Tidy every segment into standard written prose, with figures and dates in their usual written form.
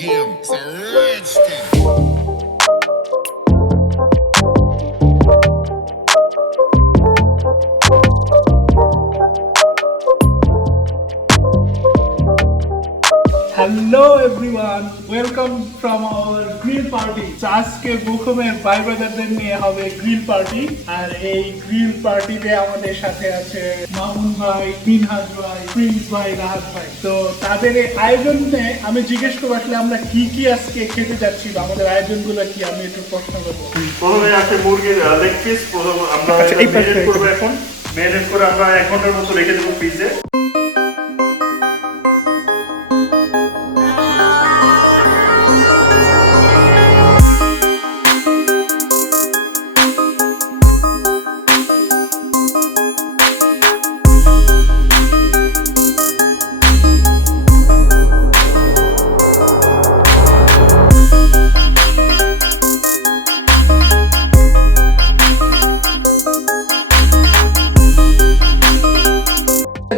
game. It's a rich thing. Hello everyone, welcome from our grill party. So আজকে বুখুমের ভাই ব্রাদারদের নিয়ে হবে grill party আর এই গ্রিল পার্টিতে আমাদের সাথে আছে মামুন ভাই, মিনহাজ ভাই, প্রিন্স ভাই, রাহাত ভাই। তো তাদের এই আয়োজনে আমি জিজ্ঞেস করবো আসলে আমরা কি কি আজকে খেতে যাচ্ছি বা আমাদের আয়োজনগুলো কি, আমি একটু প্রশ্ন করবো। প্রথমে আছে মুরগির লেগ পিস। আমরা ম্যারিনেট করবো এখন। ম্যারিনেট করে আমরা 1 ঘন্টার মতো রেখে দেবো ফ্রিজে।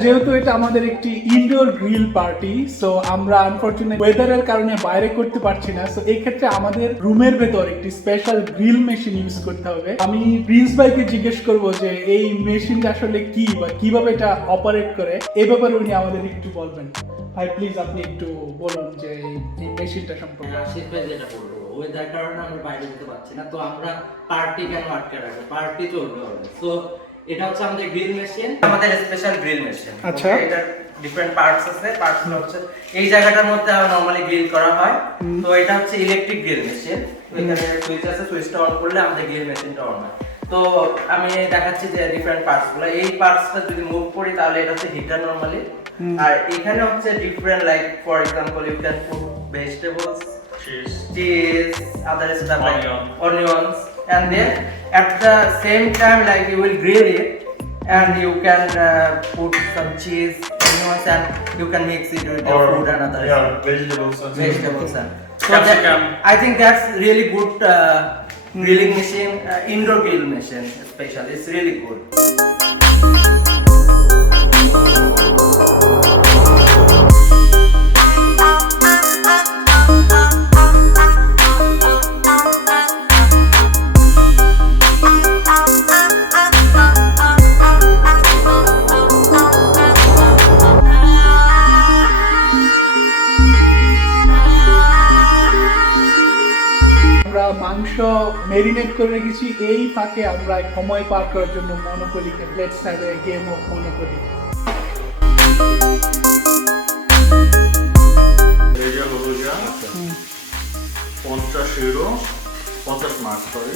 যেহেতু এটা আমাদের একটি ইনডোর গ্রিল পার্টি, সো আমরা আনফরচুনেট ওয়েদারের কারণে বাইরে করতে পারছি না। সো এই ক্ষেত্রে আমাদের রুমের ভেতর একটি স্পেশাল গ্রিল মেশিন ইউজ করতে হবে। আমি প্রিন্স ভাইকে জিজ্ঞেস করব যে এই মেশিনটা আসলে কি বা কিভাবে এটা অপারেট করে, এই ব্যাপারে উনি আমাদের একটু বলবেন। ভাই প্লিজ আপনি একটু বলুন যে এই মেশিনটা সম্পর্কে। আশিস ভাই যেটা বলবো, ওয়েদার কারণে আমরা বাইরে যেতে পারছি না, তো আমরা পার্টি কেন আটকে রাখবো, পার্টি চলবে হবে। সো এটা হচ্ছে আমাদের গ্রিল মেশিন, আমাদের স্পেশাল গ্রিল মেশিন। আচ্ছা, এটা ডিফারেন্ট পার্টস আছে। পার্টসগুলো হচ্ছে এই জায়গাটার মধ্যে নরমালি গ্রিল করা হয়। তো এটা হচ্ছে ইলেকট্রিক গ্রিল মেশিন। এখানে সুইচ আছে, সুইচটা অন করলে আমাদের গ্রিল মেশিনটা অন হয়। তো আমি দেখাচ্ছি যে ডিফারেন্ট পার্টসগুলো। এই পার্টসটা যদি মুভ করি তাহলে এটা হচ্ছে হিটার নরমালি। আর এখানে হচ্ছে different, like for example you can put vegetables, cheese, other stuff like onions, and then at the same time like you will grill it and you can put some cheese, onions, and you can mix it with the food and other vegetables and so that, I think that's really good grilling machine, indoor grill machine especially. It's really good. মাংস marinate করে রেখেছি, এই ফাঁকে আমরা সময় পার করার জন্য মনোপলিকে let's have a game of Monopoly. এই যে হলো যা 50 ইউরো, 50 মার্ক সরি,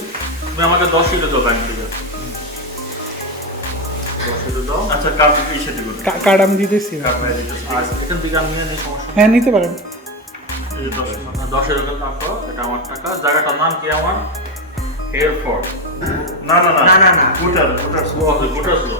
তুমি আমাকে 10 ইউরো দাও ব্যাংক থেকে। 10 ইউরো দাও। আচ্ছা কার্ড ইসে দিব। কার্ড আমি দিতেছি। কার্ড মেরে দিতেছি। আচ্ছা এখান থেকে আমি নিয়ে সমস্যা। হ্যাঁ নিতে পারেন। 10 এর টাকা, এটা আমার টাকা। জায়গাটার নাম কি আমার? এয়ারপোর্ট। না না না না না গুটার স্লো আছে, গুটার স্লো।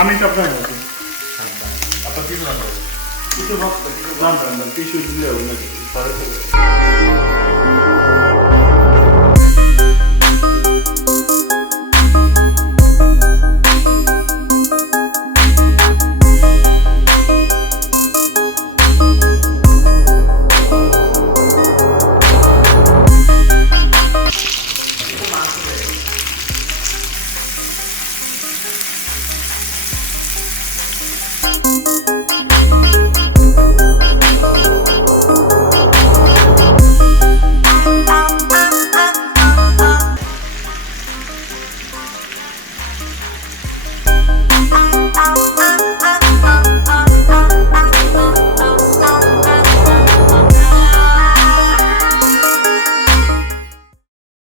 আমি আপনার কাছে আপনার কিছু না কিছু ভাবতে কিছু জানবেন না, কিছু দিলে হবে না।